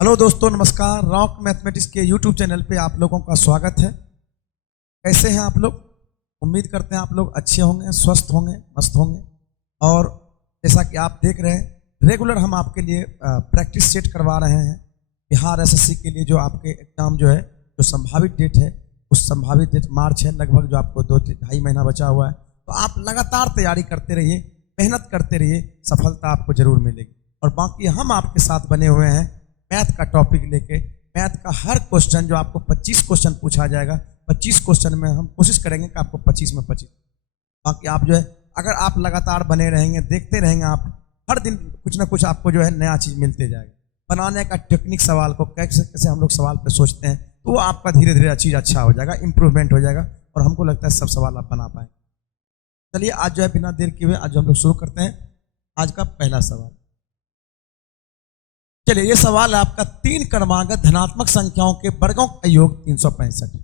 Hello दोस्तों, नमस्कार। Rock mathematics के यूट्यूब चैनल पे आप लोगों का स्वागत है। कैसे हैं आप लोग? उम्मीद करते हैं आप लोग अच्छे होंगे, स्वस्थ होंगे, मस्त होंगे। और जैसा कि आप देख रहे हैं, रेगुलर हम आपके लिए प्रैक्टिस सेट करवा रहे हैं। बिहार एसएससी के लिए जो आपके एग्जाम जो है, जो संभावित डेट है, उस संभावित डेट मार्च है लगभग, जो आपको 2-2.5 महीना बचा हुआ है। तो आप लगातार तैयारी करते रहिए, मेहनत करते रहिए, सफलता आपको जरूर मिलेगी। और बाकी हम आपके साथ बने हुए हैं मैथ का टॉपिक लेके। मैथ का हर क्वेश्चन जो आपको 25 क्वेश्चन पूछा जाएगा, 25 क्वेश्चन में हम कोशिश करेंगे कि आपको 25 में 25। बाकी आप जो है, अगर आप लगातार बने रहेंगे, देखते रहेंगे, आप हर दिन कुछ ना कुछ आपको जो है नया चीज मिलते जाएगा। बनाने का टेक्निक, सवाल को कैसे कैसे हम लोग सवाल पे सोचते हैं, तो वो आपका धीरे धीरे चीज अच्छा हो जाएगा, इंप्रूवमेंट हो जाएगा। और हमको लगता है सब सवाल आप बना पाए। चलिए आज जो है बिना देर किए हुए आज हम लोग शुरू करते हैं आज का पहला सवाल। चलिए, ये सवाल है आपका, 3 क्रमागत धनात्मक संख्याओं के वर्गों का योग 365 है।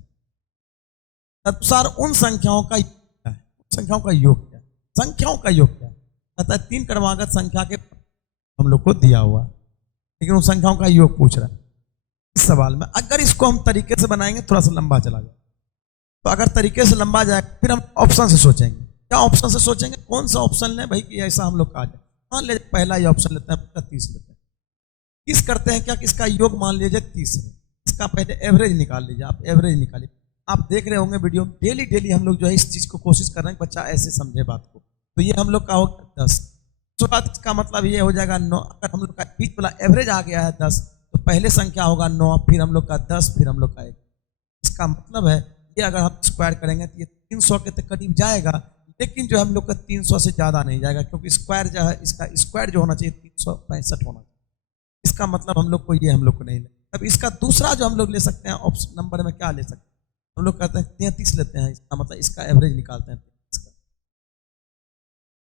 तदनुसार उन संख्याओं का क्या है? संख्याओं का योग क्या है? संख्याओं का योग क्या है? कहता है 3 क्रमागत संख्या के हम लोग को दिया हुआ है, लेकिन उन संख्याओं का योग पूछ रहा है इस सवाल में। अगर इसको हम तरीके से बनाएंगे, थोड़ा सा लंबा चला जाए, तो अगर तरीके से लंबा जाए फिर हम ऑप्शन से सोचेंगे। क्या ऑप्शन से सोचेंगे? कौन सा ऑप्शन लें भाई कि ऐसा हम लोग का आ जाए? मान ले पहला ही ऑप्शन लेते हैं, 30 लेते हैं। 30 करते हैं क्या कि इसका योग मान लीजिए 30 है। इसका पहले एवरेज निकाल लीजिए, आप एवरेज निकालिए। आप देख रहे होंगे वीडियो में, डेली डेली हम लोग जो है इस चीज को कोशिश कर रहे हैं बच्चा ऐसे समझे बात को। तो ये हम लोग का होगा 10। तो इसका मतलब ये हो जाएगा 9। अगर हम लोग का बीच वाला एवरेज आ गया है 10, तो पहले संख्या होगा 9, फिर हम लोग का 10, फिर हम लोग का 1। इसका मतलब है ये अगर हम स्क्वायर करेंगे तो ये 300 के तक करीब जाएगा, लेकिन जो हम लोग का 300 से ज्यादा नहीं जाएगा, क्योंकि स्क्वायर जो है, इसका स्क्वायर जो होना चाहिए 365 होना चाहिए। इसका मतलब हम लोग को ये हम लोग को नहीं ले। अब इसका दूसरा जो हम लोग ले सकते हैं ऑप्शन नंबर में, क्या ले सकते हैं? हम लोग कहते हैं 33 लेते हैं। इसका मतलब इसका एवरेज निकालते हैं 33 का।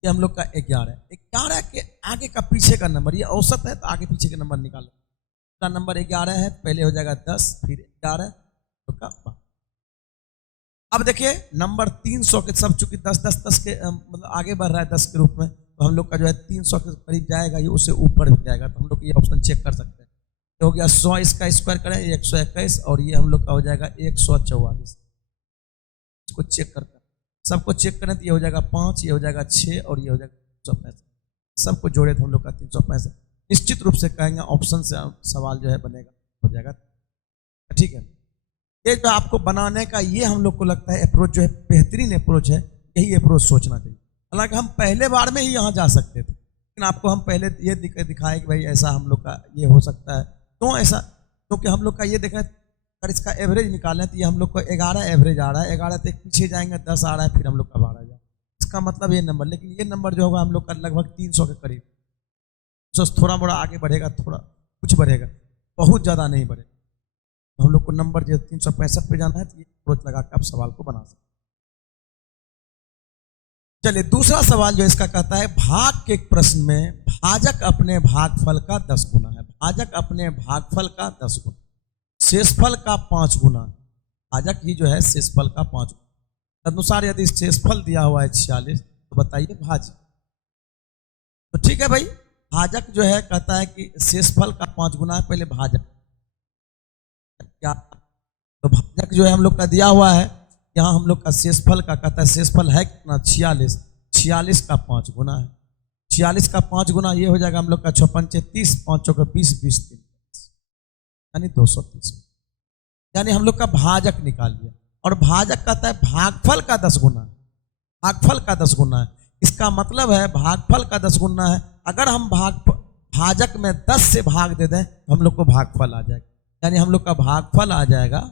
ये हम लोग का 11 है। 11 के आगे का पीछे का नंबर, ये औसत है तो आगे पीछे के नंबर निकालो। इसका नंबर 11 है, पहले हो जाएगा 10, फिर 11 तो का 12। अब देखिए नंबर 300 के सब, चूंकि 10 के मतलब आगे बढ़ रहा है 10 के रूप में, तो हम लोग का जो है 300 के करीब जाएगा, ये उससे ऊपर भी जाएगा। तो हम लोग ये ऑप्शन चेक कर सकते हैं। तो हो गया 100, इसका स्क्वायर करें 121, और ये हम लोग का हो जाएगा 144। इसको चेक करते हैं, सबको चेक करें तो ये हो जाएगा 5, ये हो जाएगा 6, और ये हो जाएगा 365। सबको जोड़े तो हम लोग का 365। निश्चित रूप से कहेंगे ऑप्शन से सवाल जो है बनेगा, हो जाएगा। ठीक है, ये जो आपको बनाने का ये हम लोग को लगता है अप्रोच जो है बेहतरीन अप्रोच है। यही अप्रोच सोचना चाहिए। हालांकि हम पहले बार में ही यहाँ जा सकते थे, लेकिन आपको हम पहले ये दिखाए कि भाई ऐसा हम लोग का ये हो सकता है। क्यों ऐसा? क्योंकि हम लोग का ये देखें, अगर इसका एवरेज निकालें तो ये हम लोग को 11 एवरेज आ रहा है। 11 तक पीछे जाएंगे 10 आ रहा है, फिर हम लोग का 12 जाए। इसका मतलब ये नंबर, लेकिन ये नंबर जो होगा हम लोग का लगभग 300 के करीब। थोड़ा मोड़ा आगे बढ़ेगा, थोड़ा कुछ बढ़ेगा, बहुत ज्यादा नहीं बढ़ेगा। हम लोग को नंबर जो 365 पे जाना है, तो ये अप्रोच लगा के आप सवाल को बना सकते। चलिए दूसरा सवाल जो इसका कहता है, भाग के प्रश्न में भाजक अपने भागफल का 10 गुना है। भाजक अपने भागफल का 10 गुना, शेषफल का 5 गुना। भाजक ही जो है शेषफल का 5 गुना। तदनुसार यदि शेषफल दिया हुआ है 46, तो बताइए भाजक। तो ठीक है भाई, भाजक जो है कहता है कि शेषफल का 5 गुना है। पहले भाजक क्या? तो भाजक जो है हम लोग का दिया हुआ है, यहाँ हम लोग का शेषफल का कहता है, शेषफल है कितना? 46। 46 का 5 गुना है। 46 का 5 गुना ये हो जाएगा हम लोग का 56 30, 5 चौके 20, 20 3 यानी 230। यानी हम लोग का भाजक निकाल लिया। और भाजक कहता है भागफल का 10 गुना। भागफल का 10 गुना है। इसका मतलब है भागफल का 10 गुना है। अगर हम भाजक में 10 से भाग दे दें तो हम लोग को भागफल आ जाएगा। यानी हम लोग का भागफल आ जाएगा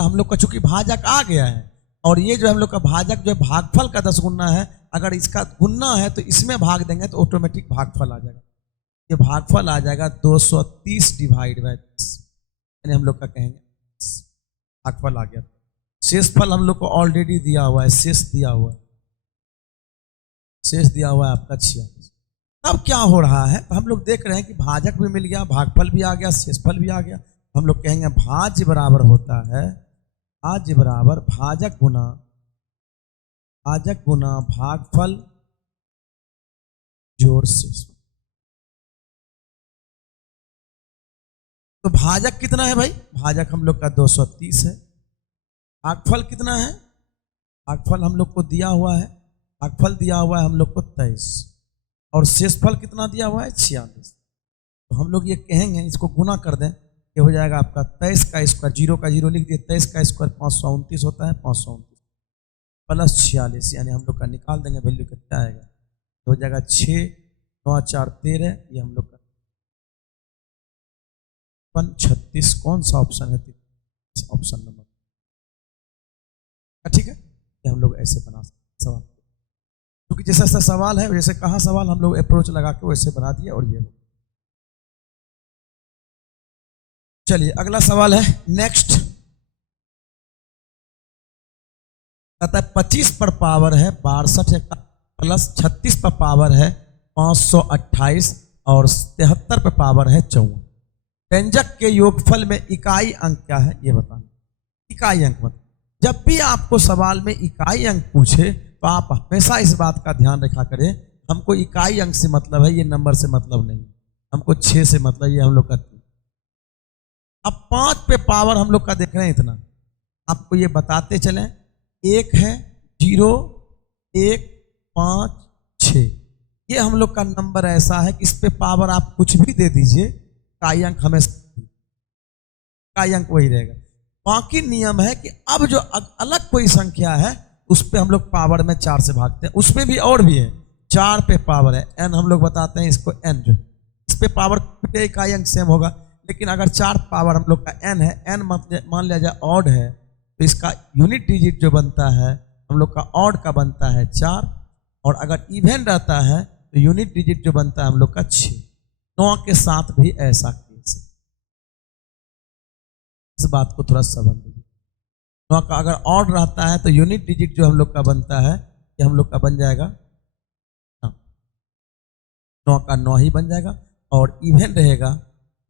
हम लोग का, चूंकि भाजक आ गया है, और ये जो हम लोग का भाजक जो है भागफल का 10 गुना है। अगर इसका गुना है तो इसमें भाग देंगे तो ऑटोमेटिक भागफल आ जाएगा। ये भागफल आ जाएगा 230 डिवाइड बाय 10, यानी हम लोग का कहेंगे भागफल आ गया। शेषफल हम लोग को ऑलरेडी दिया हुआ है, शेष दिया हुआ है, शेष दिया हुआ है आपका 46। अब क्या हो रहा है, हम लोग देख रहे हैं कि भाजक भी मिल गया, भागफल भी आ गया, शेषफल भी आ गया। हम लोग कहेंगे भाज्य बराबर होता है, भाज्य बराबर भाजक गुना भाजक गुना भागफल जोड़ शेषफल। तो भाजक कितना है भाई? भाजक हम लोग का 230 है। भागफल कितना है? भागफल हम लोग को दिया हुआ है, भागफल दिया हुआ है हम लोग को 23, और शेषफल कितना दिया हुआ है? 46। तो हम लोग ये कहेंगे, इसको गुना कर दें, ये हो जाएगा आपका 23 का स्क्वायर, 0 का 0 लिख दिए, 23 का स्क्वायर 529 होता है, 529 प्लस 46, यानी हम लोग का निकाल देंगे वैल्यू कितना आएगा, तो हो जाएगा 6 9 4 13, ये हम लोग का 36। कौन सा ऑप्शन है? ऑप्शन नंबर, ठीक है। ये हम लोग ऐसे बना सकते हैं सवाल, क्योंकि जैसा सा सवाल है, जैसे कहा सवाल, हम लोग अप्रोच लगा के वैसे बना दिए। और ये चलिए अगला सवाल है नेक्स्ट। कहता है 25 पर पावर है 62 प्लस 36 पर पावर है 528 और 73 पर पावर है 54। व्यंजक के योगफल में इकाई अंक क्या है ये बताना। इकाई अंक मतलब जब भी आपको सवाल में इकाई अंक पूछे तो आप हमेशा इस बात का ध्यान रखा करें, हमको इकाई अंक से मतलब है, ये नंबर से मतलब नहीं, हमको 6 से मतलब, ये हम लोग का। अब 5 पे पावर हम लोग का देख रहे हैं इतना, आपको ये बताते चलें, 1 है 0 1 5 6, ये हम लोग का नंबर ऐसा है कि इस पे पावर आप कुछ भी दे दीजिए, इकाई अंक हमेशा इकाई अंक वही रहेगा। बाकी नियम है कि अब जो अलग कोई संख्या है उस पे हम लोग पावर में 4 से भागते हैं, उसमें भी और भी है, 4 पे पावर है n, हम लोग बताते हैं इसको n, जो इस पे पावर इकाई अंक सेम होगा। लेकिन अगर 4 पावर हम लोग का n है, n मान लिया जाए ऑड है, तो इसका यूनिट डिजिट जो बनता है हम लोग का ऑड का बनता है 4, और अगर इवन रहता है तो यूनिट डिजिट जो बनता है हम लोग का 6। 9 के साथ भी ऐसा केस है, इस बात को थोड़ा समझ लीजिए। 9 का अगर ऑड रहता है तो यूनिट डिजिट जो हम लोग का बनता है ये हम लोग का बन जाएगा 9 का 9 ही बन जाएगा, और इवन रहेगा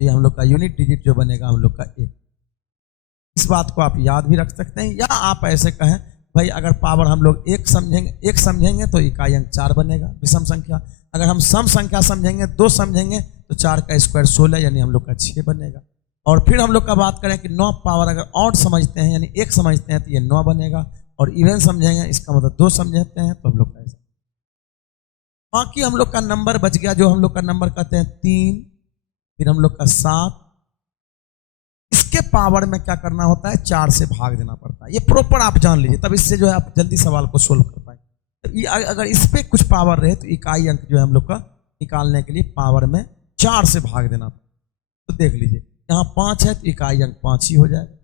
ये हम लोग का यूनिट डिजिट जो बनेगा हम लोग का 1। इस बात को आप याद भी रख सकते हैं, या आप ऐसे कहें भाई अगर पावर हम लोग 1 समझेंगे तो इकाई अंक 4 बनेगा विषम संख्या, अगर हम सम संख्या समझेंगे 2 समझेंगे तो 4 का स्क्वायर 16 यानी हम लोग का 6 बनेगा। और फिर हम लोग का बात करें कि 9 पावर अगर ऑड समझते हैं यानी 1 समझते हैं तो ये 9 बनेगा, और इवन समझेंगे इसका मतलब 2 समझते हैं तो हम लोग का ऐसा। बाकी हम लोग का नंबर बच गया, जो हम लोग का नंबर कहते हैं 3, फिर हम लोग का 7, इसके पावर में क्या करना होता है 4 से भाग देना पड़ता है। ये प्रॉपर आप जान लीजिए, तब इससे जो है आप जल्दी सवाल को सोल्व कर पाए। तो अगर इस पे कुछ पावर रहे तो इकाई अंक जो है हम लोग का निकालने के लिए पावर में 4 से भाग देना। तो देख लीजिए यहाँ 5 है तो इकाई अंक 5 ही हो जाएगा,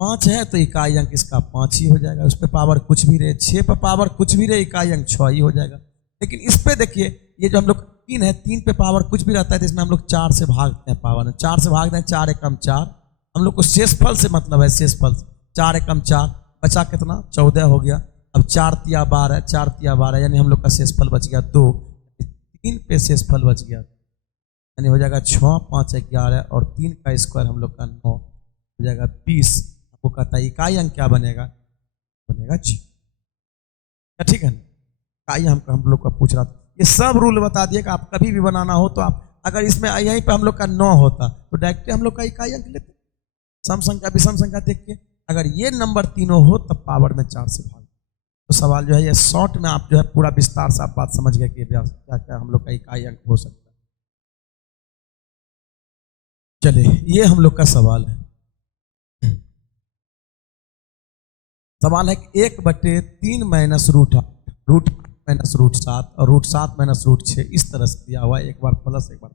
5 है तो इकाई अंक इसका 5 ही हो जाएगा, उस पर पावर कुछ भी रहे, 6 पर पावर कुछ भी रहे इकाई अंक 6 ही हो जाएगा। लेकिन इस पे देखिए ये जो हम लोग 3 है, 3 पे पावर कुछ भी रहता है तो इसमें हम लोग 4 से भागते हैं, पावर 4 से भागते हैं, 4 एकम 4, हम लोग को शेषफल से मतलब है, शेषफल 4 एकम 4 बचा कितना 14 हो गया। अब 4 तिया 12, 4 तिया 12 यानी हम लोग का शेषफल बच गया 2, 3 पे शेषफल बच गया यानी हो जाएगा 6 5 11, और 3 का स्क्वायर हम लोग का 9 हो जाएगा 20। आपको कहता है इकाई अंक क्या बनेगा, बनेगा जी, ठीक है। इकाई हम लोग का पूछ रहा था, ये सब रूल बता दिए कि आप कभी भी बनाना हो तो आप अगर इसमें यहीं पे हम लोग का 9 होता तो डायरेक्ट हम लोग का इकाई अंक लेते, सम संख्या विषम संख्या देख के। अगर ये नंबर तीनों हो तब पावर में 4 से भाग। तो सवाल जो है ये शॉर्ट में आप जो है पूरा विस्तार से आप बात समझ गए कि क्या क्या हम लोग का इकाई अंक हो सकता है। चलिए ये हम लोग का सवाल है। सवाल है कि 1/3 माइनस रूट माइनस रूट 7 और रूट 7 माइनस रूट 6 इस तरह से दिया हुआ है, एक बार प्लस एक बार।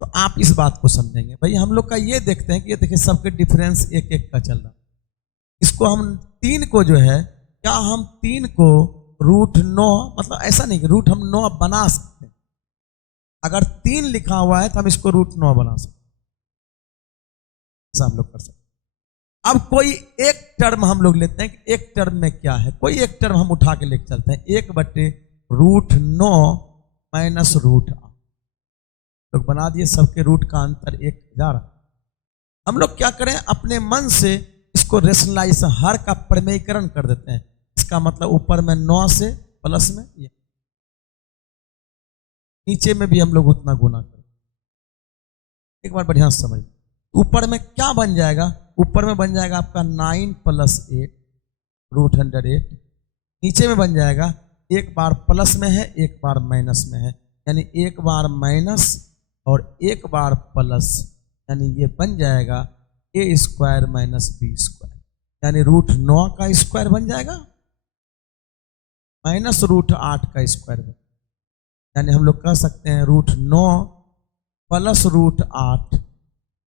तो आप इस बात को समझेंगे भाई, हम लोग का ये देखते हैं कि ये देखिए सबके डिफरेंस 1 1 का चल रहा, इसको हम 3 को जो है, क्या हम 3 को रूट 9 मतलब ऐसा नहीं कि रूट हम 9 बना सकते हैं, अगर 3 लिखा हुआ है तो हम इसको रूट 9 बना सकते हैं, ऐसा हम लोग कर सकते हैं। अब कोई एक टर्म हम लोग लेते हैं कि एक टर्म में क्या है, कोई एक टर्म हम उठा के लेके चलते हैं, 1/√9 माइनस रूट 8 लोग बना दिए, सबके रूट का अंतर 1 जा रहा, हम लोग क्या करें, अपने मन से इसको रेशनलाइजेशन हर का प्रमेयीकरण कर देते हैं। इसका मतलब ऊपर में 9 से प्लस में नीचे में भी हम लोग उतना गुना करें। एक बार बढ़िया से समझ, ऊपर में क्या बन जाएगा, ऊपर में बन जाएगा आपका 9 + 8 √108। नीचे में बन जाएगा एक बार प्लस में है एक बार माइनस में है, यानी एक बार माइनस और एक बार प्लस, यानी ये बन जाएगा a² - b², यानी √9 का स्क्वायर बन जाएगा माइनस √8 का स्क्वायर बन, यानी हम लोग कह सकते हैं √9 + √8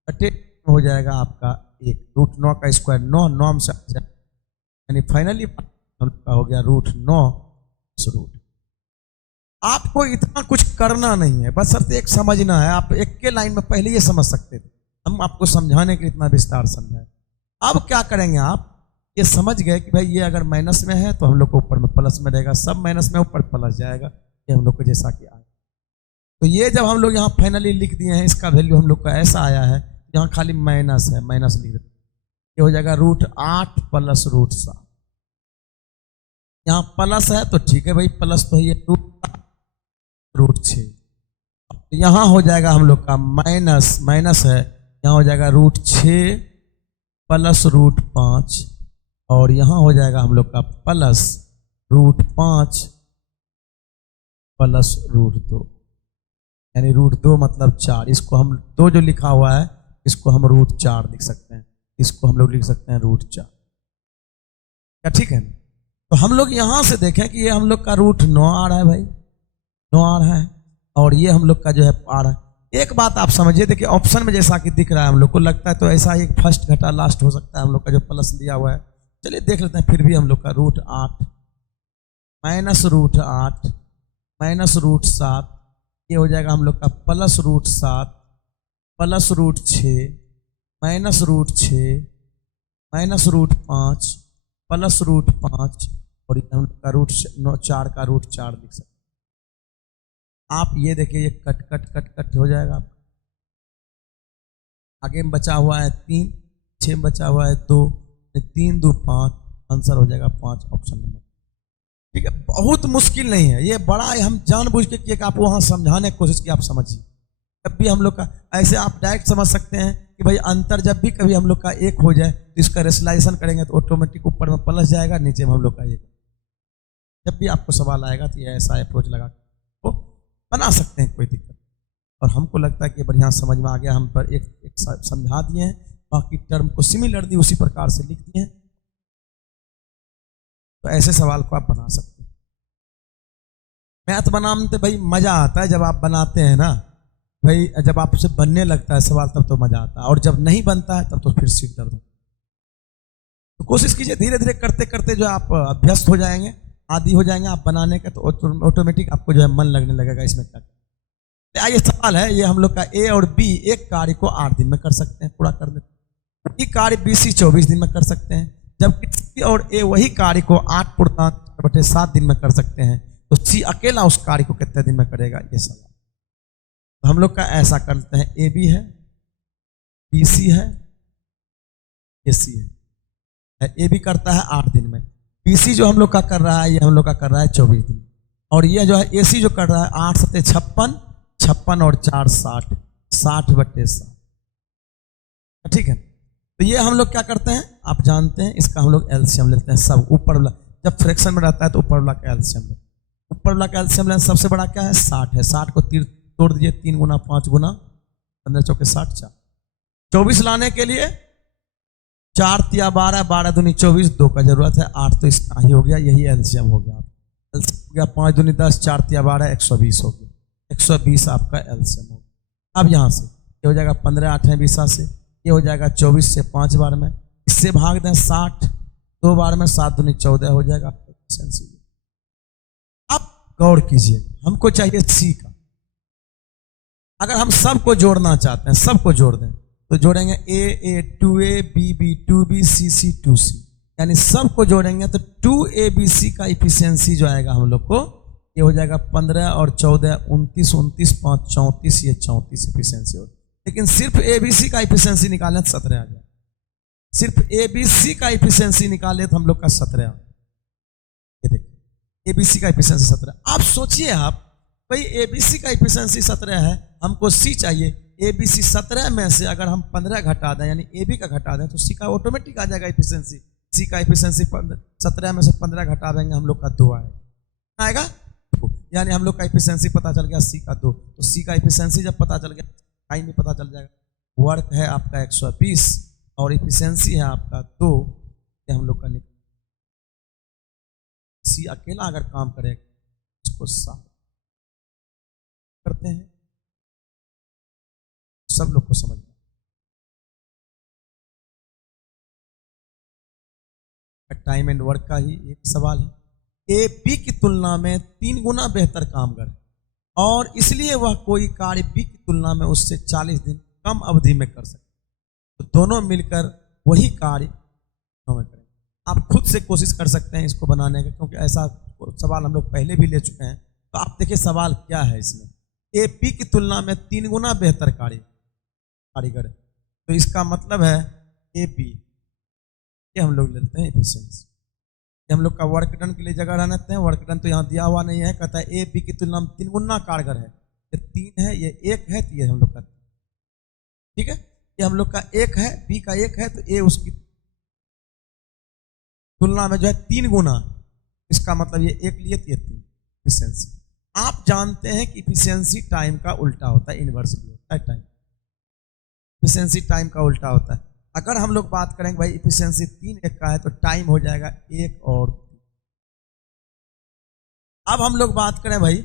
बटे हो जाएगा आपका 1। √9 का स्क्वायर 9 से यानी फाइनली हो गया √9 √। आपको इतना कुछ करना नहीं है, बस सिर्फ एक समझना है। आप एक के लाइन में पहले ये समझ सकते थे, हम आपको समझाने के लिए इतना विस्तार समझाए। अब क्या करेंगे, आप ये समझ गए कि भाई ये अगर माइनस में है तो हम लोग को ऊपर में प्लस में रहेगा, सब माइनस में ऊपर प्लस जाएगा, ये हम लोग को जैसा कि आया। तो ये जब हम लोग यहाँ फाइनली लिख दिए हैं, इसका वैल्यू हम लोग का ऐसा आया है, यहाँ खाली माइनस है, माइनस लिख देते, ये हो जाएगा √8 + √7। यहाँ प्लस है तो ठीक है भाई, प्लस तो ये √6। यहाँ हो जाएगा हम लोग का माइनस, माइनस है, यहाँ हो जाएगा √6 + √5, और यहाँ हो जाएगा हम लोग का प्लस √5 + √2, यानी √2 मतलब 4। इसको हम 2 जो लिखा हुआ है इसको हम √4 लिख सकते हैं, इसको हम लोग लिख सकते हैं √4। क्या ठीक है? तो हम लोग यहां से देखें कि ये हम लोग का √9 आ रहा है भाई, 9 आ रहा है, और ये हम लोग का जो है आ रहा है। एक बात आप समझिए, देखिए ऑप्शन में जैसा कि दिख रहा है हम लोग को लगता है तो ऐसा एक फर्स्ट घटा लास्ट हो सकता है हम लोग का जो प्लस दिया हुआ है। चलिए देख लेते हैं, फिर भी हम लोग का √8 माइनस √8 माइनस √7, ये हो जाएगा हम लोग का plus √7 plus √6 minus √6 minus √5 plus √5, और हम लोग का √4 का √4 लिख सकते हैं। आप ये देखिए, ये कट कट कट कट हो जाएगा। आगे में बचा हुआ है 3, 6 में बचा हुआ है 2, 3 2 5, आंसर हो जाएगा 5, ऑप्शन नंबर। ठीक है, बहुत मुश्किल नहीं है ये, बड़ा हम जानबूझ के कि आप वहां समझाने की कोशिश की, आप समझिए। जब भी हम लोग का ऐसे आप डायरेक्ट समझ सकते हैं कि भाई अंतर जब भी कभी हम लोग का 1 हो जाए तो इसका रेशनलाइजेशन करेंगे तो ऑटोमेटिक ऊपर में प्लस जाएगा, नीचे में हम लोग का 1। जब भी आपको सवाल आएगा तो ये ऐसा अप्रोच लगा तो बना सकते हैं, कोई दिक्कत। और हमको लगता है कि बढ़िया समझ में आ गया, हम पर एक समझा दिए हैं, बाकी टर्म को सिमिलरली उसी प्रकार से लिख दिए हैं। तो ऐसे सवाल को आप बना सकते हैं। मैथ बनाते भाई मजा आता है, जब आप बनाते हैं ना भाई, जब आपसे बनने लगता है सवाल तब तो मजा आता है, और जब नहीं बनता है तब तो फिर सिर दर्द। तो कोशिश कीजिए, धीरे धीरे करते करते जो आप अभ्यस्त हो जाएंगे, आदी हो जाएंगे आप बनाने का, तो ऑटोमेटिक आपको जो है मन लगने लगेगा इसमें। क्या ये सवाल है, ये हम लोग का ए और बी एक कार्य को 8 दिन में कर सकते हैं, पूरा कर देते हैं। कार्य BC 24 दिन में कर सकते हैं, जबकि C और A वही कार्य को 8/7 दिन में कर सकते हैं। तो C अकेला उस कार्य को कितने दिन में करेगा, ये सवाल। तो हम लोग का ऐसा करते हैं, AB है, BC है, AC है। AB करता है 8 दिन में, BC जो हम लोग का कर रहा है ये हम लोग का कर रहा है 24 दिन, और ये जो है AC जो कर रहा है 8 × 7 = 56, 56 और 4 60, 60/7। ठीक है, तो ये हम लोग क्या करते हैं आप जानते हैं, इसका हम लोग एलसीएम लेते हैं। सब ऊपर वाला जब फ्रैक्शन में रहता है तो ऊपर वाला का एलसीएम लेते हैं। ऊपर वाला का एलसीएम लेना, सबसे बड़ा क्या है 60 है, 60 को तोड़ दीजिए, 3 × 5 × 15 × 4 = 60, 4 24 लाने के लिए 4 × 3 = 12, 12 दूनी 24, 2 का जरूरत है, 8 तो इसका ही हो गया, यही एलसीएम हो गया। एलसीएम हो गया 5 दूनी 10, 4 × 3 = 12, 120 हो गया, 120 आपका एलसीएम हो गया। अब यहाँ से ये हो जाएगा 15 8 20 से, ये हो जाएगा 24 से 5 बार में, इससे भाग दें 60 2 बार में, 7 दूनी 14 हो जाएगा। अब गौर कीजिए, हमको चाहिए C का। अगर हम सबको जोड़ना चाहते हैं, सबको जोड़ दें तो जोड़ेंगे A 2A B 2B C 2C, यानी सबको जोड़ेंगे तो 2ABC का इफिशियंसी जो आएगा हम लोग को, ये हो जाएगा 15 और 14 29, 29 5 34, ये 34 इफिशियंसी होगी। लेकिन सिर्फ एबीसी का इफिशियंसी निकालें तो 17 आ जाए। सिर्फ एबीसी का इफिशियंसी निकाले तो हम लोग का 17। ये देखिए एबीसी का इफिशियंसी 17। आप सोचिए आप भाई एबीसी का इफिशियंसी 17 है, हमको सी चाहिए। एबीसी 17 में से अगर हम 15 घटा दें यानी एबी का घटा दें तो सी का ऑटोमेटिक आ जाएगा इफिशियंसी। सी का इफिशियंसी 17 में से 15 घटा देंगे हम लोग का 2 आएगा। यानी हम लोग का इफिशियंसी पता चल गया सी का 2। तो सी का इफिशियंसी जब पता चल गया टाइम भी पता चल जाएगा। वर्क है आपका 120 और इफिशियंसी है आपका 2। ये हम लोग का निकल सी अकेला अगर काम करेगा इसको 7 करते हैं, सब लोग को समझ में। टाइम एंड वर्क का ही एक सवाल है। ए बी की तुलना में 3 गुना बेहतर काम करे और इसलिए वह कोई कार्य बी की तुलना में उससे 40 दिन कम अवधि में कर सकते, तो दोनों मिलकर वही कार्य में करें। आप खुद से कोशिश कर सकते हैं इसको बनाने का, क्योंकि ऐसा सवाल हम लोग पहले भी ले चुके हैं। तो आप देखिए सवाल क्या है इसमें, ए बी की तुलना में 3 गुना बेहतर कारीगर है, तो इसका मतलब है ए बी, ये हम लोग लेते हैं एफिशिएंसी। हम लोग का वर्क डन के लिए जगह रहते हैं, वर्क डन तो यहाँ दिया हुआ नहीं है, कहता है ए बी की तुलना में 3 गुना कारगर है। ये 3 है, ये 1 है, तो ये हम लोग का, ठीक है, ये हम लोग का 1 है, बी का 1 है, तो ए उसकी तुलना में जो है 3 गुना, इसका मतलब ये 1 लिए तो ये 3 इफिशियंसी। आप जानते हैं कि इफिशियंसी टाइम का उल्टा होता है, इनवर्सली होता है टाइम। इफिशियंसी टाइम का उल्टा होता है। अगर हम लोग बात करेंगे भाई इफिशियंसी 3 1 का है तो टाइम हो जाएगा 1 और 3। अब हम लोग बात करें भाई,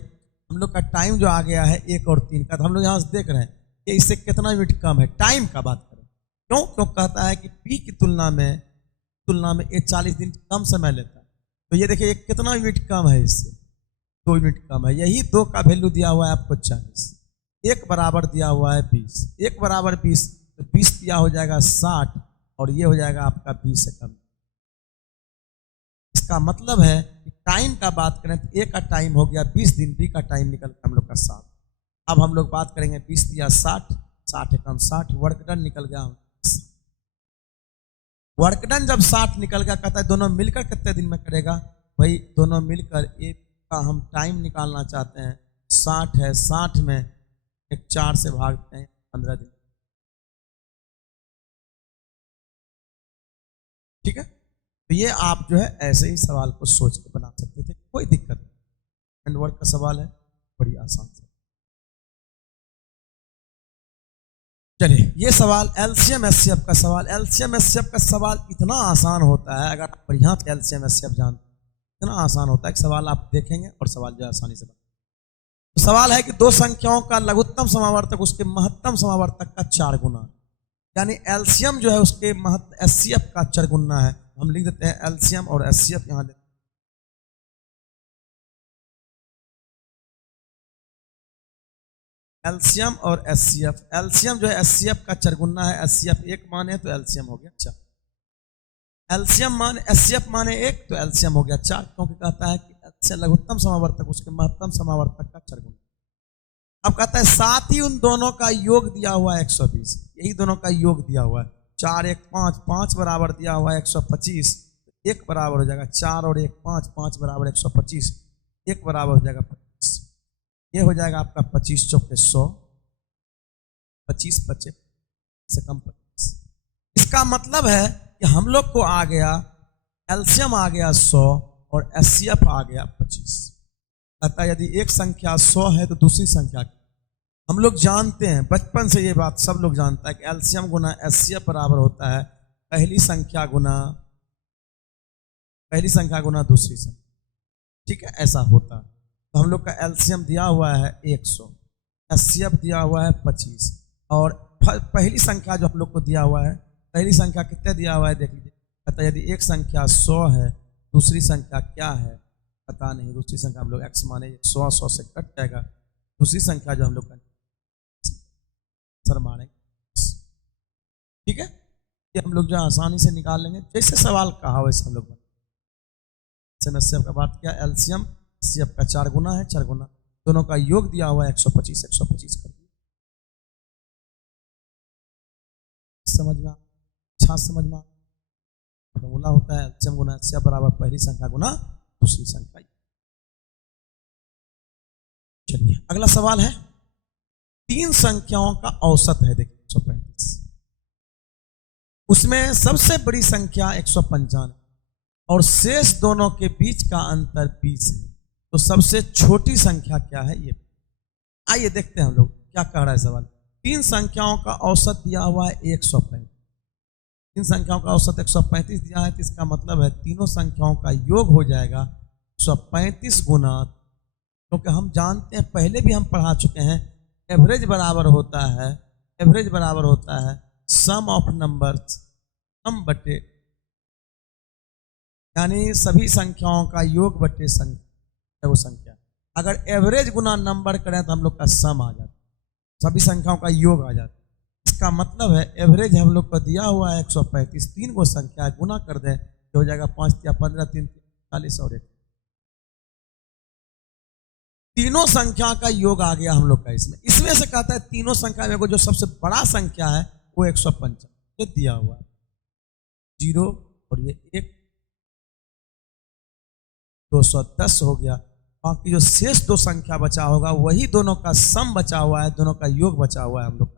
हम लोग का टाइम जो आ गया है 1 और 3 का, तो हम लोग यहां से देख रहे हैं कि इससे कितना यूनिट कम है। टाइम का बात करें क्यों कहता है कि पी की तुलना में ये 40 दिन कम समय लेता है, तो ये देखिए ये कितना यूनिट कम है, इससे 2 यूनिट कम है। यही 2 का वैल्यू दिया हुआ है आपको 40, 1 बराबर दिया हुआ है 20, 1 बराबर 20, तो 20 दिया हो जाएगा 60 और ये हो जाएगा आपका 20 से कम। इसका मतलब है कि टाइम का बात करें तो ए का टाइम हो गया 20 दिन, बी का टाइम निकल हम लोग का 7। अब हम लोग बात करेंगे 20 दिया 60, 60 कम 60, वर्क डन निकल गया। वर्क डन जब 60 निकल गया, कहता है दोनों मिलकर कितने दिन में करेगा, भाई दोनों मिलकर ए का हम टाइम निकालना चाहते हैं, 60 है, 60 में 4 से भागते हैं 15 दिन, ठीक है। तो ये आप जो है ऐसे ही सवाल को सोच के बना सकते थे, कोई दिक्कत नहीं। एंड वर्क का सवाल है, बड़ी आसान से। चलिए ये सवाल एलसीएम एचसीएफ का सवाल। एलसीएम एचसीएफ का सवाल इतना आसान होता है, अगर आप बढ़िया से एलसीएम एचसीएफ जानते हैं, इतना आसान होता है कि सवाल आप देखेंगे और सवाल जो आसानी से तो सवाल है कि 2 संख्याओं का लघुत्तम समावर्तक उसके महत्तम समावर्तक का 4 गुना, यानी एलसीएम जो है उसके एचसीएफ का 4 गुना है। हम लिख देते हैं एलसीएम और एचसीएफ यहां लेते हैं। एलसीएम और एचसीएफ, एलसीएम जो है एचसीएफ का 4 गुना है, एचसीएफ 1 माने तो एलसीएम हो गया 4, एलसीएम माने एचसीएफ माने 1 तो एलसीएम हो गया 4, क्योंकि कहता है कि लघुत्तम समावर्तक उसके महत्तम समावर्तक का 4 गुना। अब कहता है साथ ही उन दोनों का योग दिया हुआ है 120, यही दोनों का योग दिया हुआ है, 4 1 5, 5 बराबर दिया हुआ है 125, 1 बराबर हो जाएगा 4 और 1 5, 5 बराबर 125, 1 बराबर हो जाएगा 25, ये हो जाएगा आपका 25 चौके 100, 25 बचे से कम 25। इसका मतलब है कि हम लोग को आ गया एलसीएम आ गया 100 और एचसीएफ आ गया 25। कहता है यदि एक संख्या 100 है तो दूसरी संख्या, हम लोग जानते हैं बचपन से ये बात सब लोग जानता है कि एलसीएम गुना एचसीएफ बराबर होता है पहली संख्या गुना दूसरी संख्या, ठीक है, ऐसा होता है। तो हम लोग का एलसीएम दिया हुआ है 100, एचसीएफ दिया हुआ है 25, और पहली संख्या जो हम लोग को दिया हुआ है, पहली संख्या कितने दिया हुआ है देख लीजिए। कहता है यदि एक संख्या 100 है, दूसरी संख्या क्या है पता नहीं, दूसरी संख्या हम लोग x माने 100 से कट जाएगा, दूसरी संख्या जो हम लोग सर माने, ठीक है, ये हम लोग जो आसानी से निकाल लेंगे, जैसे सवाल कहा वैसे हम लोग एचसीएफ का बात किया। एलसीएम एचसीएफ का 4 गुना है, 4 गुना दोनों का योग दिया हुआ है 125 कर समझ में अच्छा समझ में फॉर्मूला होता है एलसीएम गुना एचसीएफ बराबर पहली संख्या गुना दूसरी संख्या। चलिए अगला सवाल है, तीन संख्याओं का औसत है देखिए 135, उसमें सबसे बड़ी संख्या 155 और शेष दोनों के बीच का अंतर 20 है, तो सबसे छोटी संख्या क्या है ये। आइए देखते हैं हम लोग क्या कह रहा है सवाल। तीन संख्याओं का औसत दिया हुआ है 135, तीन संख्याओं का औसत 135 दिया है, तो इसका मतलब है तीनों संख्याओं का योग हो जाएगा 135 गुना, क्योंकि हम जानते हैं पहले भी हम पढ़ा चुके हैं एवरेज बराबर होता है, एवरेज बराबर होता है सम ऑफ नंबर्स सम बटे, यानी सभी संख्याओं का योग बटे संख्या है वो संख्या। अगर एवरेज गुना नंबर करें तो हम लोग का सम आ जाता है, सभी संख्याओं का योग आ जाता है। इसका मतलब है एवरेज हम लोग को दिया हुआ है 135, तीन को संख्या गुना कर दें तो हो जाएगा 5 या 15 3 40 और 1, तीनों संख्या का योग आ गया हम लोग का। इसमें इसमें से कहता है तीनों संख्या में जो सबसे बड़ा संख्या है वो 155 ये दिया हुआ है, 0 और ये 1 210 हो गया। बाकी जो शेष दो संख्या बचा होगा वही दोनों का सम बचा हुआ है, दोनों का योग बचा हुआ है हम लोग का।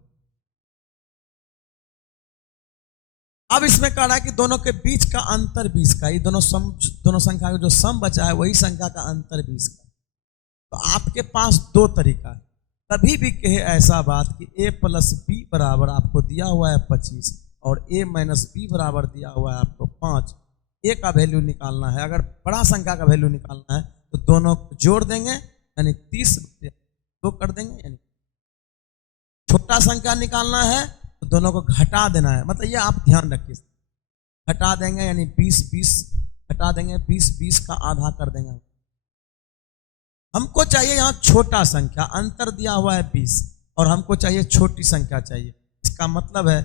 अब इसमें कह रहा है कि दोनों के बीच का अंतर 20 का, ये दोनों संख्या का जो सम बचा है वही संख्या का अंतर 20 का। तो आपके पास दो तरीका है, कभी भी कहे ऐसा बात कि a प्लस बी बराबर आपको दिया हुआ है 25 और a माइनस बी बराबर दिया हुआ है आपको 5, a का वैल्यू निकालना है, अगर बड़ा संख्या का वैल्यू निकालना है तो दोनों जोड़ देंगे यानी 30 दो कर देंगे, यानी छोटा संख्या निकालना है तो दोनों को घटा देना है, मतलब ये आप ध्यान रखिए, घटा देंगे यानी 20 घटा देंगे, 20 का आधा कर देंगे। हमको चाहिए यहां छोटा संख्या, अंतर दिया हुआ है 20 और हमको चाहिए छोटी संख्या चाहिए। इसका मतलब है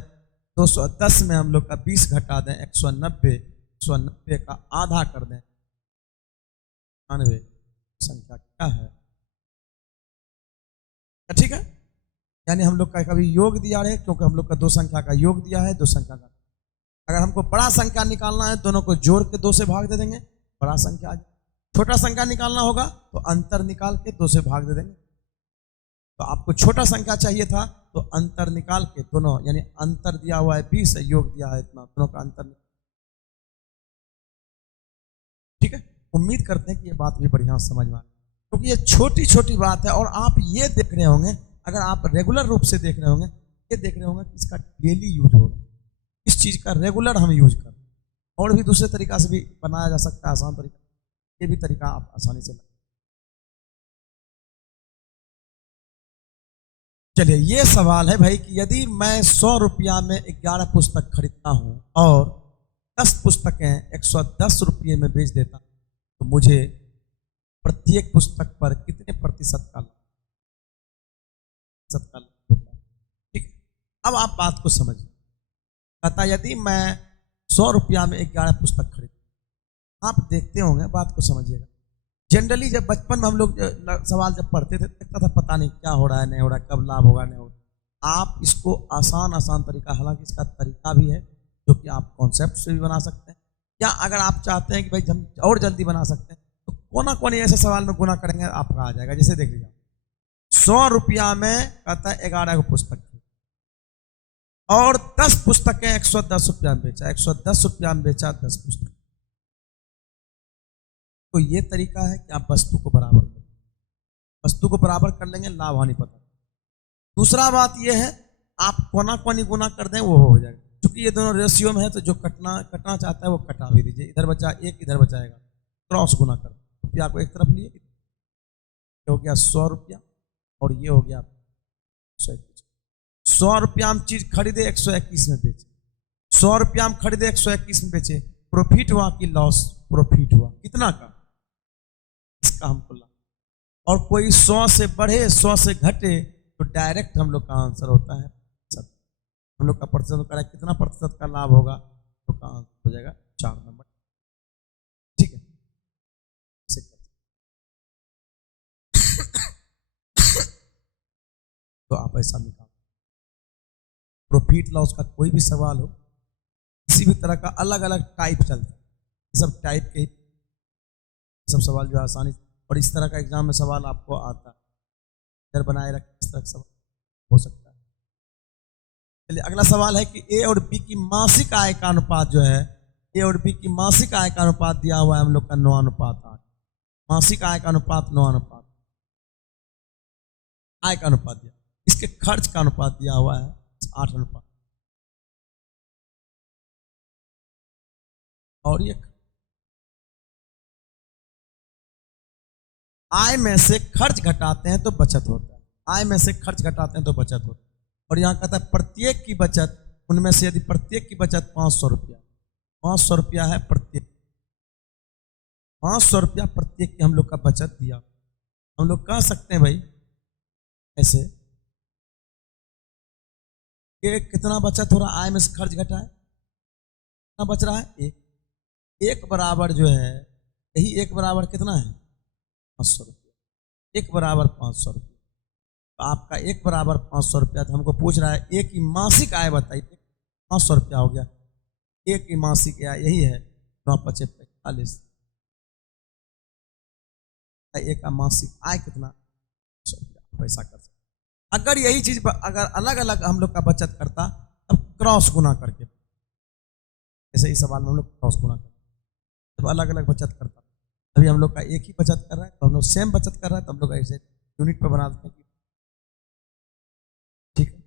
210 में हम लोग का 20 घटा दें 190 का आधा कर दें 90 संख्या क्या है, ठीक है। यानी हम लोग का कभी योग दिया रहे, क्योंकि हम लोग का दो संख्या का योग दिया है, दो संख्या का। अगर हमको बड़ा संख्या निकालना है दोनों को जोड़ के 2 से भाग दे देंगे, बड़ा संख्या आ जाए। छोटा संख्या निकालना होगा तो अंतर निकाल के 2 से भाग दे देंगे। तो आपको छोटा संख्या चाहिए था तो अंतर निकाल के दोनों, यानी अंतर दिया हुआ है 20 योग दिया है इतना, दोनों का अंतर, ठीक है। उम्मीद करते हैं कि ये बात भी बढ़िया समझ में आए, क्योंकि ये छोटी छोटी बात है और आप ये देख रहे होंगे, अगर आप रेगुलर रूप से देख रहे होंगे, ये देख रहे होंगे कि इसका डेली यूज हो रहा है, इस चीज का रेगुलर हम यूज कर, और भी दूसरे तरीका से भी बनाया जा सकता है, आसान तरीका, ये भी तरीका आप आसानी से। चलिए ये सवाल है भाई कि यदि मैं 100 रुपया में 11 पुस्तक खरीदता हूं और 10 पुस्तकें 110 रुपये में बेच देता हूं, तो मुझे प्रत्येक पुस्तक पर कितने प्रतिशत का होता है, ठीक। अब आप बात को समझिए, कहता यदि मैं 100 रुपया में 11 पुस्तक खरीद, आप देखते होंगे, बात को समझिएगा। जनरली जब बचपन में हम लोग सवाल जब पढ़ते थे लगता था पता नहीं क्या हो रहा है, नहीं हो रहा है, कब लाभ होगा, नहीं होगा। आप इसको आसान तरीका, हालांकि इसका तरीका भी है जो कि आप कॉन्सेप्ट से भी बना सकते हैं, या अगर आप चाहते हैं कि भाई हम और जल्दी बना सकते हैं तो कोना कोनी ऐसे सवाल में गुना करेंगे आपका आ जाएगा। जैसे देख लीजिए 100 रुपया में कहता है 11 पुस्तक और 10 पुस्तकें 110 रुपया में बेचा, 110 रुपया में बेचा 10 पुस्तक, तो ये तरीका है कि आप वस्तु को बराबर करें, वस्तु को बराबर कर लेंगे, लाभ हानि पता। दूसरा बात ये है आप कोना कोनी गुना कर दें वो हो जाएगा, क्योंकि ये दोनों रेशियो में है तो जो कटना चाहता है वो कटा भी दीजिए, इधर बचा 1 इधर बचाएगा, क्रॉस गुना कर, रुपया को एक तरफ लिए, हो गया 100 रुपया और ये हो गया 100 रुपया हम चीज खरीदे 121 में बेचे, 100 रुपया हम खरीदे 121 में बेचे, प्रॉफिट हुआ कि लॉस, प्रॉफिट हुआ कितना का, इसका हमको लाभ। और कोई 100 से बढ़े 100 से घटे तो डायरेक्ट हम लोग का आंसर होता है प्रतिशत, हम लोग का प्रतिशत करें कितना प्रतिशत का लाभ होगा तो का आंसर हो जाएगा 4 नंबर, ठीक है। तो आप ऐसा निकाल प्रॉफिट लॉस का कोई भी सवाल हो, किसी भी तरह का अलग अलग टाइप चलता है, ये सब टाइप के सब सवाल जो आसानी, और इस तरह का एग्जाम में सवाल आपको आता है, डर बनाए रख इस तरह का सवाल हो सकता है। चलिए अगला सवाल है कि ए और बी की मासिक आय का अनुपात जो है, ए और बी की मासिक आय का अनुपात दिया हुआ है हम लोग का 9:8। मासिक आय का अनुपात 9:8, आय का अनुपात दिया, इसके खर्च का अनुपात दिया हुआ है 8:। और ये आय में से खर्च घटाते हैं तो बचत होता है, आय में से खर्च घटाते हैं तो बचत होता है। और यहां कहता है प्रत्येक की बचत, उनमें से यदि प्रत्येक की बचत 500 रुपया, 500 रुपया है प्रत्येक, 500 रुपया प्रत्येक की हम लोग का बचत दिया, हम लोग कह सकते हैं भाई ऐसे कि कितना बचत हो रहा है, आय में से खर्च घटा है, कितना बच रहा है, एक बराबर जो है, यही एक बराबर कितना है 500 रुपया, एक बराबर 500 रुपया। तो आपका एक बराबर 500 रुपया, तो हमको पूछ रहा है एक की मासिक आय बताइए, 500 रुपया हो गया, एक की मासिक आय यही है 9×5=45, एक का मासिक आय कितना 100 रुपया पैसा कर सकते। अगर यही चीज अगर अलग अलग हम लोग का बचत करता, तब क्रॉस गुना करके, जैसे इस सवाल में हम लोग क्रॉस गुना करते, जब अलग अलग बचत करता, अभी हम लोग का एक ही बचत कर रहा है तो हम लोग सेम बचत कर रहा है, तो हम लोग ऐसे यूनिट पर बना देते हैं, ठीक है।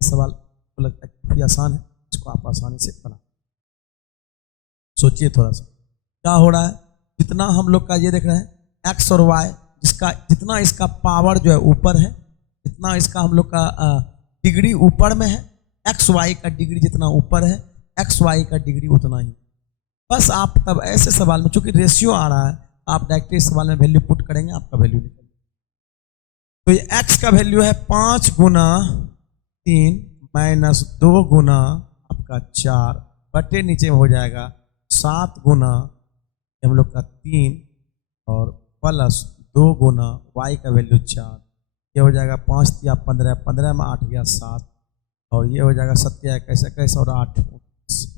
सवाल को लगता है काफी आसान है, इसको आप आसानी से बना, सोचिए थोड़ा सा क्या हो रहा है। जितना हम लोग का ये देख रहे हैं एक्स और वाई, जिसका जितना इसका पावर जो है ऊपर है, जितना इसका हम लोग का डिग्री ऊपर में है, एक्स वाई का डिग्री जितना ऊपर है, एक्स वाई का डिग्री उतना ही। बस आप तब ऐसे सवाल में, चूंकि रेशियो आ रहा है, आप डायरेक्टली इस सवाल में वैल्यू पुट करेंगे, आपका वैल्यू निकलेगा। तो ये एक्स का वैल्यू है 5×3 -2 आपका 4 बटे नीचे में हो जाएगा 7 गुना हम लोग का 3 और +2 वाई का वैल्यू 4, ये हो जाएगा 5 या 15, 15 में 8 गया 7, और ये हो जाएगा 7 या 21, 21 और 8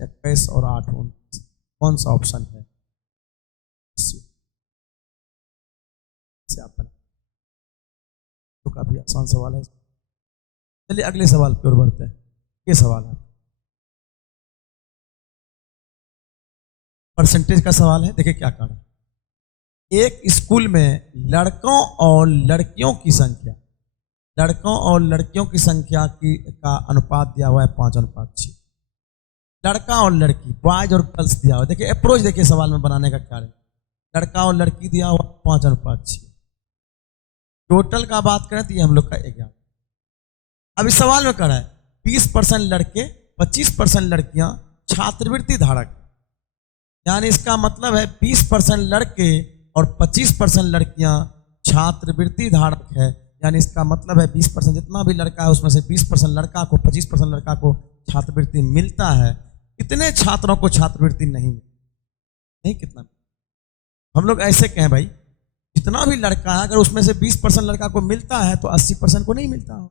21 और 8 19। कौन सा ऑप्शन है? से आप बना, तो काफी आसान सवाल है। चलिए अगले सवाल की ओर बढ़ते हैं। ये सवाल है परसेंटेज का सवाल है, देखिए क्या कारण। एक स्कूल में लड़कों और लड़कियों की संख्या, लड़कों और लड़कियों की संख्या की का अनुपात दिया हुआ है 5:6। लड़का और लड़की, बॉयज और गर्ल्स दिया हुआ है। देखिए अप्रोच देखिए सवाल में बनाने का क्या है। लड़का और लड़की दिया हुआ 5:6, टोटल का बात करें तो ये हम लोग का 11। अब इस सवाल में कर रहा है 20% लड़के 25% लड़कियां छात्रवृत्ति धारक, यानी इसका मतलब है 20% लड़के और 25% लड़कियां छात्रवृत्ति धारक है। यानी इसका मतलब है 20% जितना भी लड़का है उसमें से 20% लड़का को, 25% लड़का को छात्रवृत्ति मिलता है। कितने छात्रों को छात्रवृत्ति नहीं मिलती? नहीं, कितना? हम लोग ऐसे कहें भाई, जितना भी लड़का है अगर उसमें से 20% लड़का को मिलता है तो 80% को नहीं मिलता हो।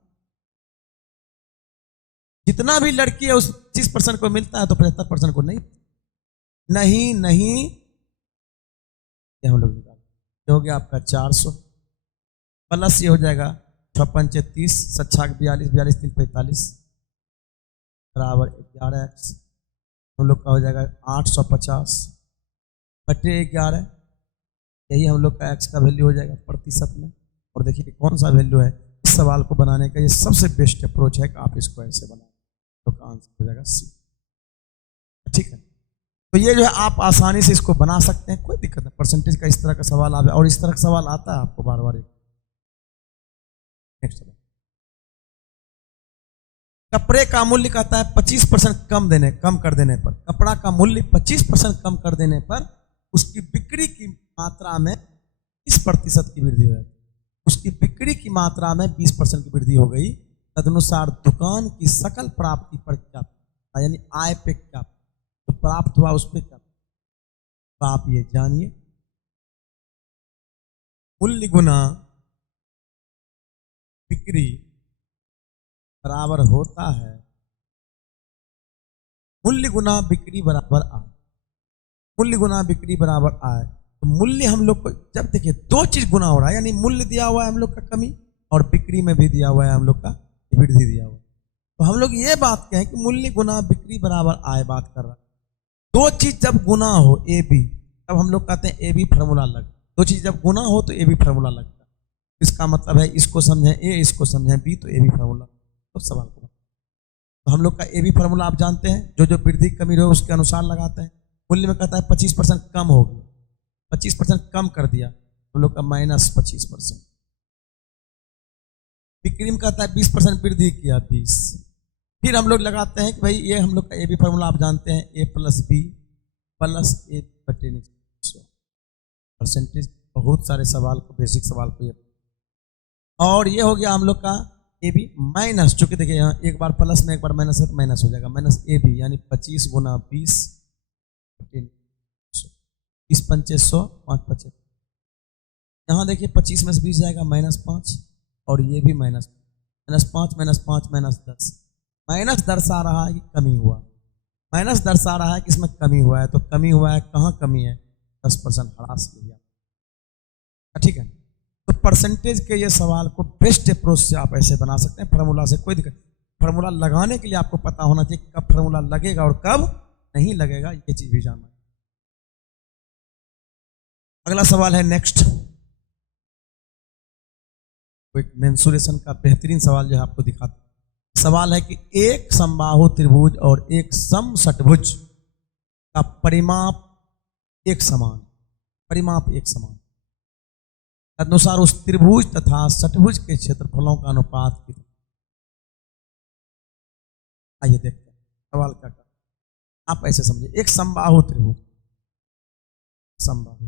जितना भी लड़की है उस 25% को मिलता है तो 75% को नहीं। नहीं नहीं, ये हम लोग निकाल, हो गया आपका 400 प्लस ये हो जाएगा 56 30, 7×6 42, 42 3 45 बराबर 11x, हम लोग का हो जाएगा 850 बटे 11। यही हम लोग का x का वैल्यू हो जाएगा प्रतिशत में। और देखिए कौन सा वैल्यू है। इस सवाल को बनाने का ये सबसे बेस्ट अप्रोच है कि आप इसको ऐसे बनाएं, तो आंसर हो जाएगा सी। ठीक है, तो ये जो है आप आसानी से इसको बना सकते हैं, कोई दिक्कत नहीं। परसेंटेज का इस तरह का सवाल आवे, और इस तरह का सवाल आता है आपको बार बार। नेक्स्ट, कपड़े का मूल्य कहता है 25% कम कर देने पर, कपड़ा का मूल्य 25% कम कर देने पर उसकी बिक्री की मात्रा में 20% की वृद्धि हुई। उसकी बिक्री की मात्रा में 20% की वृद्धि हो गई। तदनुसार दुकान की सकल प्राप्ति पर क्या, यानी आय पे क्या तो प्राप्त हुआ, उस पर क्या, तो आप ये जानिए। मूल्य गुना बिक्री बराबर होता है मूल्य गुना बिक्री बराबर आय। मूल्य गुना बिक्री बराबर आय, तो मूल्य हम लोग को जब देखिए दो चीज गुना हो रहा है, यानी मूल्य दिया हुआ है हम लोग का कमी और बिक्री में भी दिया हुआ है हम लोग का वृद्धि दिया हुआ है। तो हम लोग ये बात कहें कि मूल्य गुना बिक्री बराबर आय बात कर रहा है। दो चीज जब गुना हो ए बी, तब हम लोग कहते हैं ए बी फार्मूला लग। दो चीज जब गुना हो तो ए बी फार्मूला लगता है। इसका मतलब है इसको समझें ए, इसको समझें बी, तो ए बी फार्मूला। तो सवाल को तो हम लोग का ए बी फार्मूला आप जानते हैं, जो जो वृद्धि कमी रहे उसके अनुसार लगाते हैं। मूल्य में कहता है 25% कम हो गया, 25% कम कर दिया हम लोग का -25%। बिक्री में कहता है 20% वृद्धि किया 20। फिर हम लोग लगाते हैं कि भाई ये हम लोग का ए बी फार्मूला आप जानते हैं, ए प्लस बी प्लस ए बटे परसेंटेज। बहुत सारे सवाल को, बेसिक सवाल को ये, और ये हो गया हम लोग का ए बी माइनस, चूंकि देखिए यहाँ एक बार प्लस में एक बार माइनस है तो माइनस हो जाएगा, माइनस ए बी यानी 25 गुना 20 20 पंचे 100 5 25। यहाँ देखिए 25 में से 20 जाएगा -5 और ये भी -5 -5 -10। माइनस दर्शा रहा है कि कमी हुआ, माइनस दर्शा रहा है कि इसमें कमी हुआ है। तो कमी हुआ है, कहाँ कमी है? 10% ह्रास किया, ठीक है। तो परसेंटेज के ये सवाल को बेस्ट अप्रोच से आप ऐसे बना सकते हैं, फार्मूला से कोई दिक्कत। फार्मूला लगाने के लिए आपको पता होना चाहिए कब फार्मूला लगेगा और कब नहीं लगेगा, ये चीज भी जानना। अगला सवाल है नेक्स्ट, एक मेंसुरेशन का बेहतरीन सवाल जो है आपको दिखाता। सवाल है कि एक समबाहु त्रिभुज और एक समषटभुज का परिमाप एक समान, परिमाप एक समान, तदनुसार उस त्रिभुज तथा षटभुज के क्षेत्रफलों का अनुपात कितना। आइए देखते हैं सवाल क्या कर, आप ऐसे समझिए। एक समबाहु त्रिभुज, समबाहु,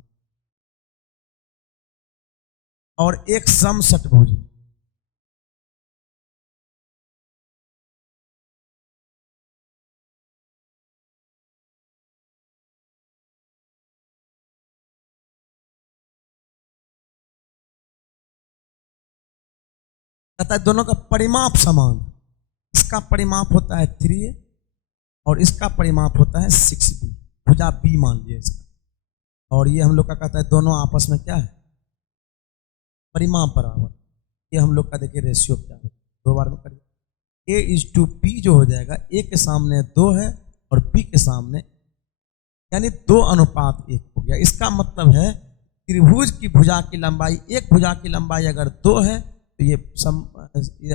और एक समषटभुज, कहता है दोनों का परिमाप समान। इसका परिमाप होता है 3a और इसका परिमाप होता है 6b, भुजा b मान लिया इसका। और ये हम लोग का कहता है दोनों आपस में क्या है? परिमाप बराबर। ये हम लोग का देखिए रेशियो क्या है, दो बार में करिए। a/b जो हो जाएगा, a के सामने 2 है और b के सामने, यानी 2 अनुपात 1 हो गया। इसका मतलब है त्रिभुज की भुजा की लंबाई, एक भुजा की लंबाई अगर 2 है तो ये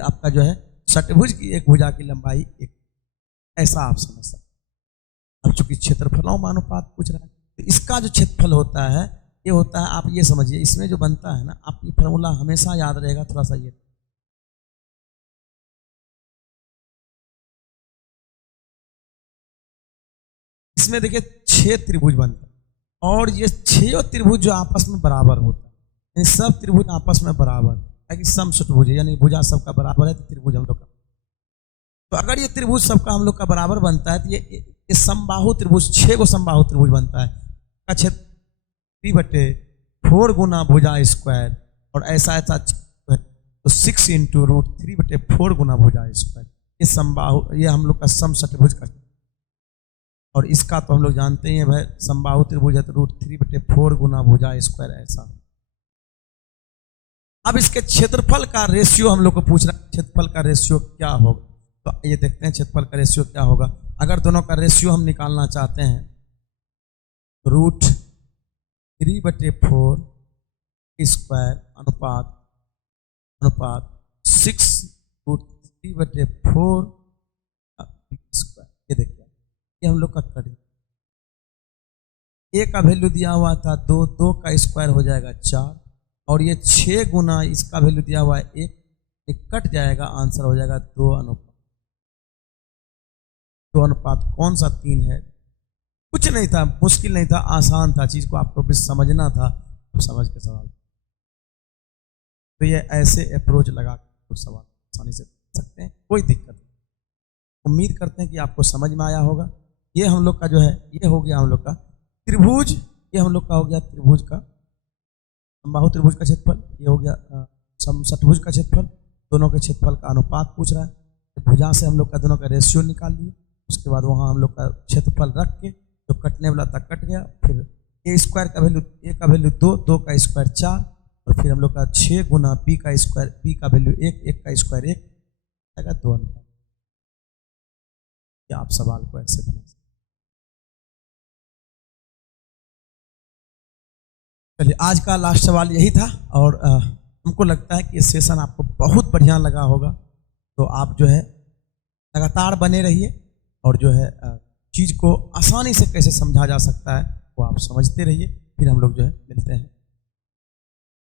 आपका जो है षटभुज की एक भुजा की लंबाई 1, ऐसा आप समझ सकते। अब चूंकि क्षेत्रफलों में अनुपात पूछ रहा है, तो इसका जो क्षेत्रफल होता है ये होता है, आप ये समझिए, इसमें जो बनता है ना, आप ये फॉर्मूला हमेशा याद रहेगा, थोड़ा सा ये। इसमें देखिए 6 त्रिभुज बनता है और ये 6 त्रिभुज जो आपस में बराबर होता है, सब त्रिभुज आपस में बराबर, ताकि समषटभुज यानी भुजा सबका बराबर है, तो त्रिभुज हम लोग का। तो अगर ये त्रिभुज सबका हम लोग का बराबर बनता है तो ये समबाहु त्रिभुज, 6 को समबाहु त्रिभुज बनता है का क्षेत्र 3/4 गुना भुजा स्क्वायर, और ऐसा ऐसा तो 6 × √3/4 गुना भुजा स्क्वायर। ये समबाहु, ये हम लोग का समषटभुज का। और इसका तो हम लोग जानते ही हैं भाई, समबाहु त्रिभुज है तो √3/4 गुना भुजा स्क्वायर ऐसा। अब इसके क्षेत्रफल का रेशियो हम लोग को पूछ रहा है, क्षेत्रफल का रेशियो क्या होगा। तो ये देखते हैं क्षेत्रफल का रेशियो क्या होगा। अगर दोनों का रेशियो हम निकालना चाहते हैं, √3/4 स्क्वायर अनुपात 6 √3/4 स्क्वायर। ये देखिए, ये हम लोग का करें, ए का वैल्यू दिया हुआ था 2, 2 का स्क्वायर हो जाएगा 4, और ये 6 गुना इसका वैल्यू दिया हुआ है 1, ये कट जाएगा, आंसर हो जाएगा 2 अनुपात। 2 अनुपात कौन सा 3 है? कुछ नहीं था, मुश्किल नहीं था, आसान था, चीज को आपको भी समझना था, तो समझ के सवाल। तो ये ऐसे अप्रोच लगा कर सवाल आसानी से पूछ सकते हैं, कोई दिक्कत नहीं। उम्मीद करते हैं कि आपको समझ में आया होगा। ये हम लोग का जो है, ये हो गया हम लोग का त्रिभुज, ये हम लोग का हो गया त्रिभुज का, समबाहु त्रिभुज का क्षेत्रफल, ये हो गया समषटभुज का क्षेत्रफल। दोनों के क्षेत्रफल का अनुपात पूछ रहा है। भुजा से हम लोग का दोनों का रेशियो निकाल लिए, उसके बाद वहाँ हम लोग का क्षेत्रफल रख के जो कटने वाला था कट गया, फिर ए स्क्वायर का वैल्यू, ए का वैल्यू 2, 2 का स्क्वायर 4, और फिर हम लोग का 6 गुना पी का स्क्वायर, पी का वैल्यू 1, 1 का स्क्वायर 1 आएगा 2 अनुपात। क्या आप सवाल को ऐसे बना सकते? चलिए आज का लास्ट सवाल यही था, और हमको लगता है कि ये सेशन आपको बहुत बढ़िया लगा होगा। तो आप जो है लगातार बने रहिए, और जो है चीज़ को आसानी से कैसे समझा जा सकता है वो आप समझते रहिए। फिर हम लोग जो है मिलते हैं।